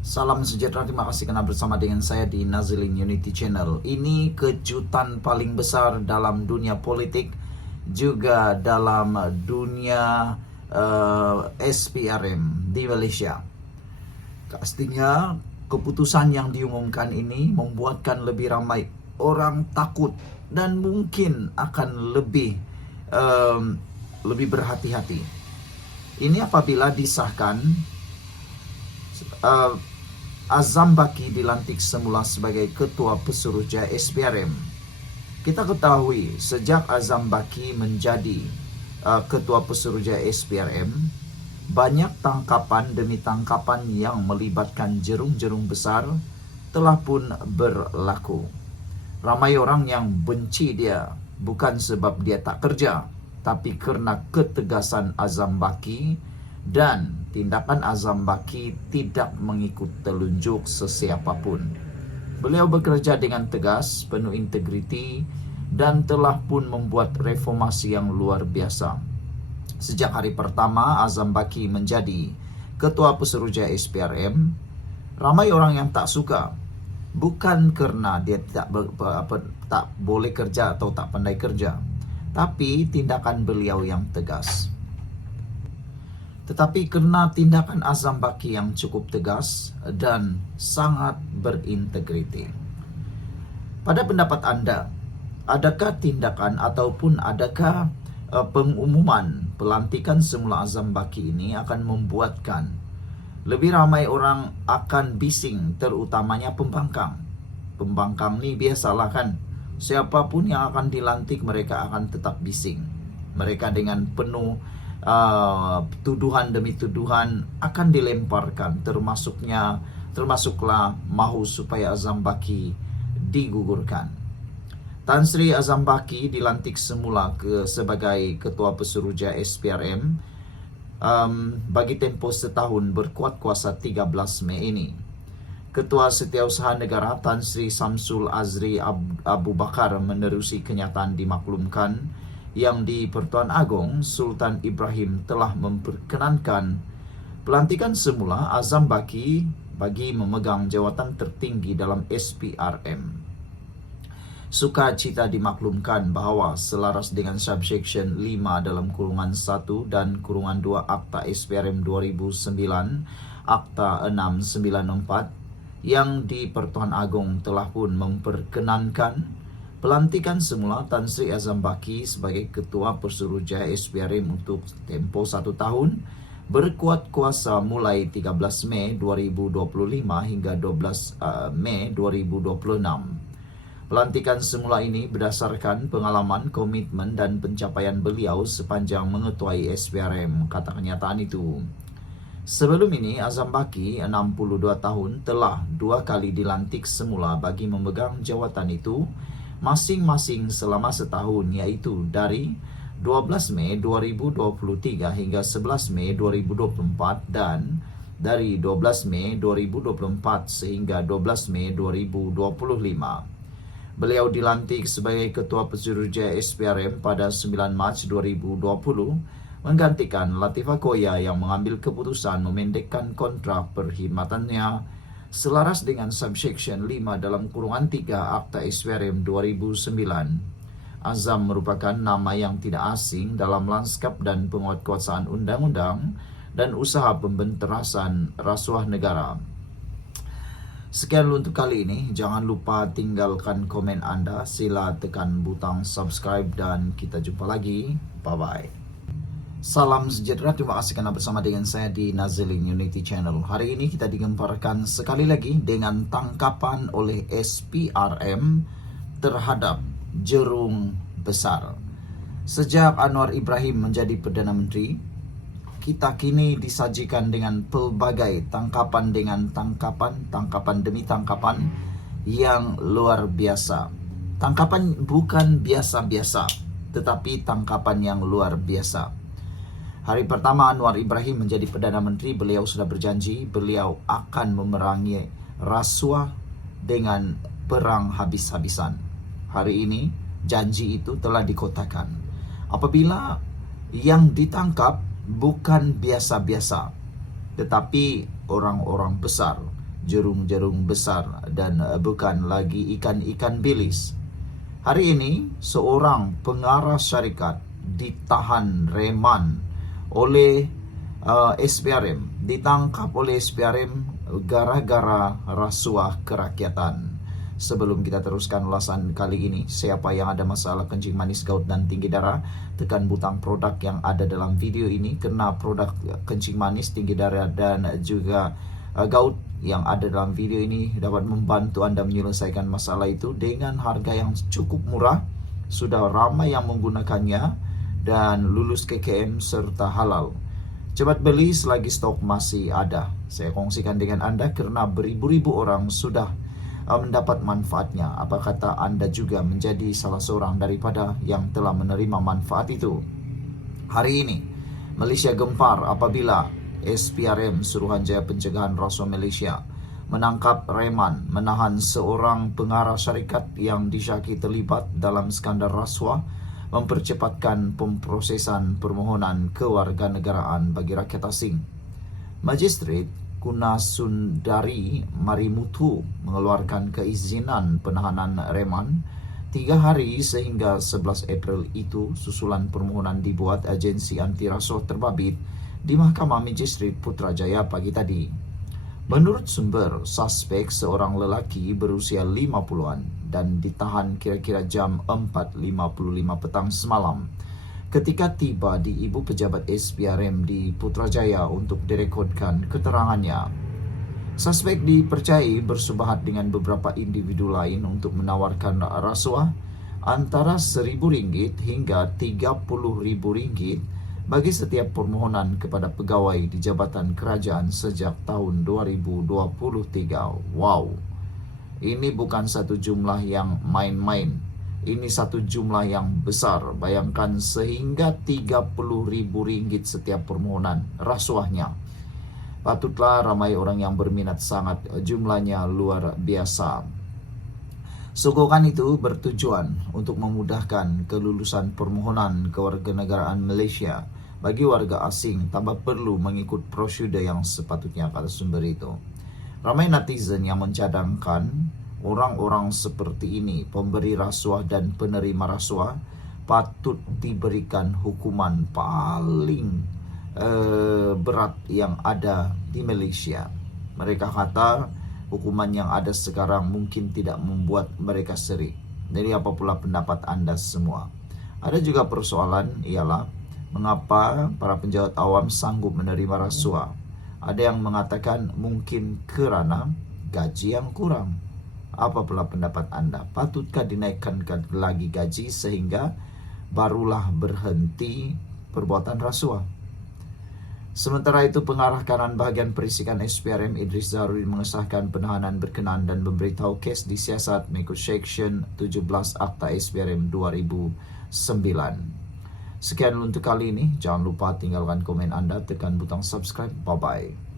Salam sejahtera, terima kasih karena bersama dengan saya di Nazilin Unity Channel. Ini kejutan paling besar dalam dunia politik, juga dalam dunia SPRM di Malaysia. Pastinya keputusan yang diumumkan ini membuatkan lebih ramai orang takut dan mungkin akan lebih berhati-hati. Ini apabila disahkan Azam Baki dilantik semula sebagai Ketua Pesuruhjaya SPRM. Kita ketahui sejak Azam Baki menjadi Ketua Pesuruhjaya SPRM, banyak tangkapan demi tangkapan yang melibatkan jerung-jerung besar telah pun berlaku. Ramai orang yang benci dia bukan sebab dia tak kerja, tapi kerana ketegasan Azam Baki dan tindakan Azam Baki tidak mengikut telunjuk sesiapapun. Beliau bekerja dengan tegas, penuh integriti, dan telah pun membuat reformasi yang luar biasa. Sejak hari pertama Azam Baki menjadi Ketua Pesuruhjaya SPRM, ramai orang yang tak suka. Bukan kerana dia tak boleh kerja atau tak pandai kerja, tapi tindakan beliau yang tegas. Tetapi kerana tindakan Azam Baki yang cukup tegas dan sangat berintegriti. Pada pendapat anda, adakah tindakan ataupun adakah pengumuman pelantikan semula Azam Baki ini akan membuatkan lebih ramai orang akan bising, terutamanya pembangkang. Pembangkang ni biasalah kan, siapapun yang akan dilantik mereka akan tetap bising. Mereka dengan penuh tuduhan demi tuduhan akan dilemparkan, termasuklah mahu supaya Azam Baki digugurkan. Tan Sri Azam Baki dilantik semula sebagai Ketua Pesuruhjaya SPRM bagi tempoh setahun berkuat kuasa 13 Mei ini. Ketua Setiausaha Negara Tan Sri Samsul Azri Abu Bakar menerusi kenyataan dimaklumkan yang di Pertuan Agong Sultan Ibrahim telah memperkenankan pelantikan semula Azam Baki bagi memegang jawatan tertinggi dalam SPRM. Sukacita dimaklumkan bahawa selaras dengan subsection 5 dalam kurungan 1 dan kurungan 2 Akta SPRM 2009, Akta 694 yang di Pertuan Agong telah pun memperkenankan pelantikan semula Tan Sri Azam Baki sebagai Ketua Pesuruhjaya SPRM untuk tempoh 1 tahun berkuat kuasa mulai 13 Mei 2025 hingga 12 Mei 2026. Pelantikan semula ini berdasarkan pengalaman, komitmen dan pencapaian beliau sepanjang mengetuai SPRM, kata kenyataan itu. Sebelum ini, Azam Baki, 62 tahun, telah 2 kali dilantik semula bagi memegang jawatan itu, masing-masing selama setahun, iaitu dari 12 Mei 2023 hingga 11 Mei 2024 dan dari 12 Mei 2024 sehingga 12 Mei 2025. Beliau dilantik sebagai Ketua Pesuruhjaya SPRM pada 9 Mac 2020, menggantikan Latifah Koya yang mengambil keputusan memendekkan kontrak perkhidmatannya selaras dengan subsection 5 dalam kurungan 3 Akta SPRM 2009. Azam merupakan nama yang tidak asing dalam lanskap dan penguatkuasaan undang-undang dan usaha pembenterasan rasuah negara. Sekian untuk kali ini. Jangan lupa tinggalkan komen anda. Sila tekan butang subscribe dan kita jumpa lagi. Bye-bye. Salam sejahtera. Terima kasih kerana bersama dengan saya di Nazilin Unity Channel. Hari ini kita digemparkan sekali lagi dengan tangkapan oleh SPRM terhadap jerung besar. Sejak Anwar Ibrahim menjadi Perdana Menteri, kita kini disajikan dengan pelbagai tangkapan demi tangkapan yang luar biasa. Tangkapan bukan biasa-biasa, tetapi tangkapan yang luar biasa. Hari pertama Anwar Ibrahim menjadi Perdana Menteri, beliau sudah berjanji beliau akan memerangi rasuah dengan perang habis-habisan. Hari ini janji itu telah dikotakan. Apabila yang ditangkap bukan biasa-biasa, tetapi orang-orang besar jerung-jerung besar dan bukan lagi ikan-ikan bilis. Hari ini, seorang pengarah syarikat ditahan reman oleh SPRM, ditangkap oleh SPRM gara-gara rasuah kerakyatan. Sebelum kita teruskan ulasan kali ini, siapa yang ada masalah kencing manis, gout, dan tinggi darah, tekan butang produk yang ada dalam video ini, karena produk kencing manis, tinggi darah, dan juga gout yang ada dalam video ini dapat membantu Anda menyelesaikan masalah itu dengan harga yang cukup murah. Sudah ramai yang menggunakannya dan lulus KKM serta halal. Cepat beli selagi stok masih ada. Saya kongsikan dengan Anda karena beribu-ribu orang sudah mendapat manfaatnya. Apa kata Anda juga menjadi salah seorang daripada yang telah menerima manfaat itu? Hari ini, Malaysia gempar apabila SPRM Suruhanjaya Pencegahan Rasuah Malaysia menangkap reman, menahan seorang pengarah syarikat yang disyaki terlibat dalam skandal rasuah, mempercepatkan pemprosesan permohonan kewarganegaraan bagi rakyat asing. Magistrate Kunasundari Marimutu mengeluarkan keizinan penahanan reman 3 hari sehingga 11 April itu susulan permohonan dibuat agensi anti rasuah terbabit di Mahkamah Magistrate Putrajaya pagi tadi. Menurut sumber, suspek seorang lelaki berusia 50-an dan ditahan kira-kira jam 4.55 petang semalam ketika tiba di Ibu Pejabat SPRM di Putrajaya untuk direkodkan keterangannya. Suspek dipercayai bersubahat dengan beberapa individu lain untuk menawarkan rasuah antara RM1.000 hingga RM30.000 bagi setiap permohonan kepada pegawai di Jabatan Kerajaan sejak tahun 2023. Wow, ini bukan satu jumlah yang main-main. Ini satu jumlah yang besar. Bayangkan sehingga RM30.000 setiap permohonan rasuahnya. Patutlah ramai orang yang berminat sangat, jumlahnya luar biasa. Sokongan itu bertujuan untuk memudahkan kelulusan permohonan kewarganegaraan Malaysia bagi warga asing tanpa perlu mengikut prosedur yang sepatutnya, kata sumber itu. Ramai netizen yang mencadangkan orang-orang seperti ini, pemberi rasuah dan penerima rasuah, patut diberikan hukuman paling berat yang ada di Malaysia. Mereka kata hukuman yang ada sekarang mungkin tidak membuat mereka serik. Jadi apa pula pendapat Anda semua? Ada juga persoalan ialah mengapa para penjawat awam sanggup menerima rasuah. Ada yang mengatakan mungkin kerana gaji yang kurang. Apa pula pendapat Anda? Patutkah dinaikkan lagi gaji sehingga barulah berhenti perbuatan rasuah? Sementara itu, pengarah kanan bahagian perisikan SPRM Idris Zaharuddin mengesahkan penahanan berkenaan dan memberitahu kes disiasat mengikut Seksyen 17 Akta SPRM 2009. Sekian untuk kali ini. Jangan lupa tinggalkan komen Anda, tekan butang subscribe. Bye-bye.